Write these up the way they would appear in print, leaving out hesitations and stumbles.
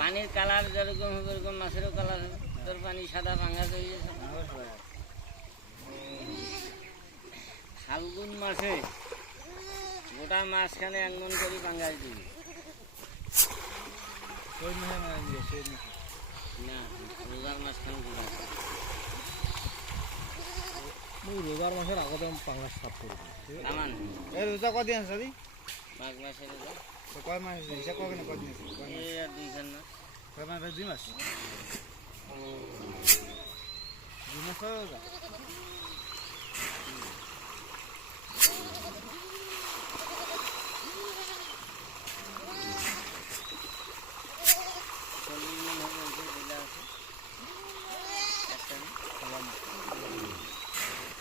পানির কালার যেরকম হবে এরকম মাছেরও কালার হবে। তোর পানি সাদা পাঙ্গাস হয়ে গেছে। ফাল্গুন মাসে গোটা মাঝখানে 1 মণ করে পাঙ্গাস দিবি। না, রোজার মাঝখানে দিবি। রোজার মাসের আগতে পাঙ্গাস সাফ করবো। আমান রোজা কদিন আছে দাদি? মাঘ মাসের রোজা কয় মাস হিসাব কদিন কদিন আছে? এই আর 2 মাস। কয় মাস? 2 মাস। 2 মাস হয় রোজা।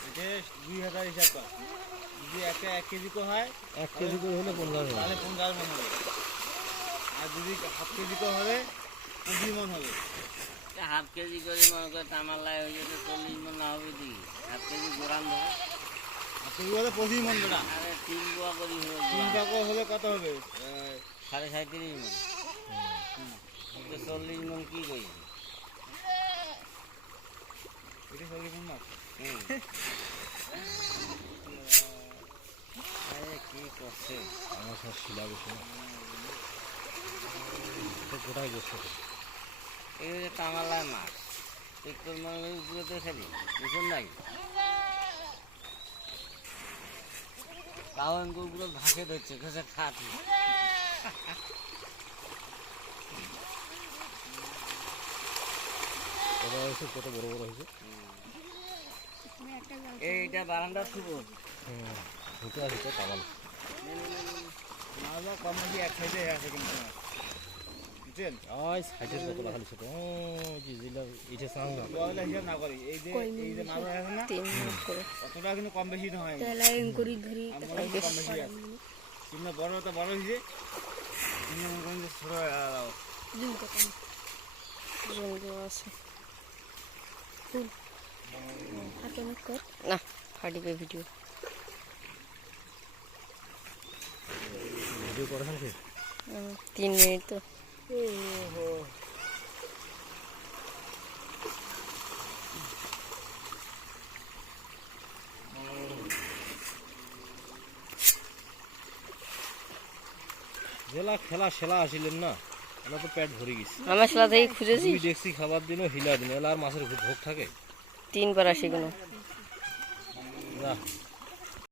এটা 2000 হিসাব কর। যদি একটা 1 কেজি কো হয়, 1 কেজি করে হলে 15 হবে। তাহলে 15 মণ হবে। আর যদি হাফ কেজি কো হবে 20 মণ হবে। হাফ কেজি করে মনে করে তামাল্লায় হয়ে যেতে 40 মণ না হবে দিই। হাফ কেজি গোড়ান ধরে হাফ কেজি হলে 25 মণ বেটা। আরে 3 পোয়া করি হবে। 3 টাকা হলে কত হবে? 37.5 মণ। 40 মণ কি করি? এটা 40 মণ মাছ। আরে কি করছে? আমার সব শিলা বসে না। এটা গোটাই বসে। এই হচ্ছে তামাল্লায় মাছ। তোর মনে উপরে তো খালি বুঝুন নাই। তাও আমি উপরে ভাসে ধরছে কেসে খাতি। এটা হয়েছে কত বড় বড় হয়েছে। এইটা বারান্দা শুভ। ঢুকে আছে তো কামাল। মাছটা কম বেশি এক সাইডে আছে কিন্তু মাছ। বুঝছেন? ওই সাইডের কতটা খালি ছোট। ও জি জিলা এটা সামনে। বয়লা হিসাব না করি। এই যে মাছ আছে না? 3 মিনিট করে অতটা কিন্তু কম বেশি নয়। তেলাইন করি ধরি আমরা কিন্তু কম বেশি আছে। কিন্তু বড়টা বড় হয়েছে। কিন্তু মনে করেন যে ছোট দাও। দিন তো কম বন্ধু আছে ফুল আর কেন কর না ফাটিবে ভিডিও ভিডিও করেছেন কি? 3 মিনিট তো জেলা খেলা সেলা আসিলেন না, আমরা তো পেট ভরে গেছি। আমার সাথে থেকে খুঁজেছি দুই দেখছি খাবার দিনও হিলা দিন, এলা আর মাছের ভোগ থাকে 3 বার আসি কোনো যা